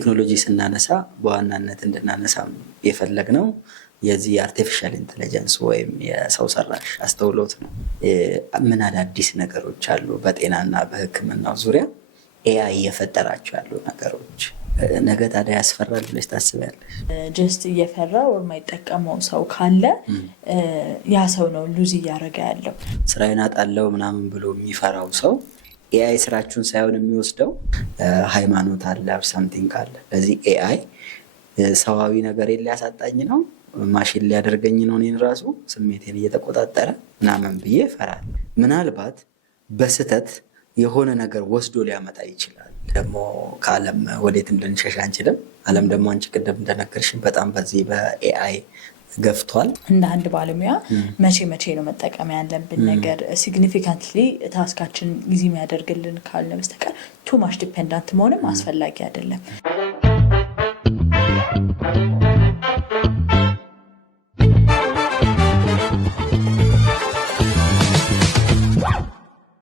ቴክኖሎጂ ስናነሳ በዋናነት እንድናነሳ የፈለግነው የዚህ አርቲፊሻል ኢንተለጀንስ ወይም የሰው ሰራሽ አስተውሎት ነው። ምን አዳዲስ ነገሮች አሉ በጤናና በሕክምናው ዙሪያ ኤአይ እየፈጠራቸው ያሉ ነገሮች ነገ ታዲያ ያስፈራል ብለሽ ታስቢያለሽ? ጀስት እየፈራ ወይ የማይጠቀመው ሰው ካለ ያ ሰው ነው ሉዝ እያደረገ ያለው። ስራዬን አጣለው ምናምን ብሎ የሚፈራው ሰው ኤአይ ስራችሁን ሳይሆን የሚወስደው ሃይማኖት አለ ሳምቲንግ አለ። ለዚህ ኤአይ ሰዋዊ ነገር ሊያሳጣኝ ነው፣ ማሽን ሊያደርገኝ ነው፣ እኔን ራሱ ስሜቴን እየተቆጣጠረ ምናምን ብዬ እፈራለሁ። ምናልባት በስተት የሆነ ነገር ወስዶ ሊያመጣ ይችላል። ደግሞ ከዓለም ወዴትም ልንሸሽ አንችልም። ዓለም ደግሞ አንቺ ቅድም እንደነገርሽን በጣም በዚህ በኤአይ ገፍቷል። እንደ አንድ ባለሙያ መቼ ነው መጠቀም ያለብን ነገር ሲግኒፊካንትሊ ታስካችን ጊዜ የሚያደርግልን ካልነ በስተቀር ቱ ማች ዲፔንዳንት መሆንም አስፈላጊ አይደለም።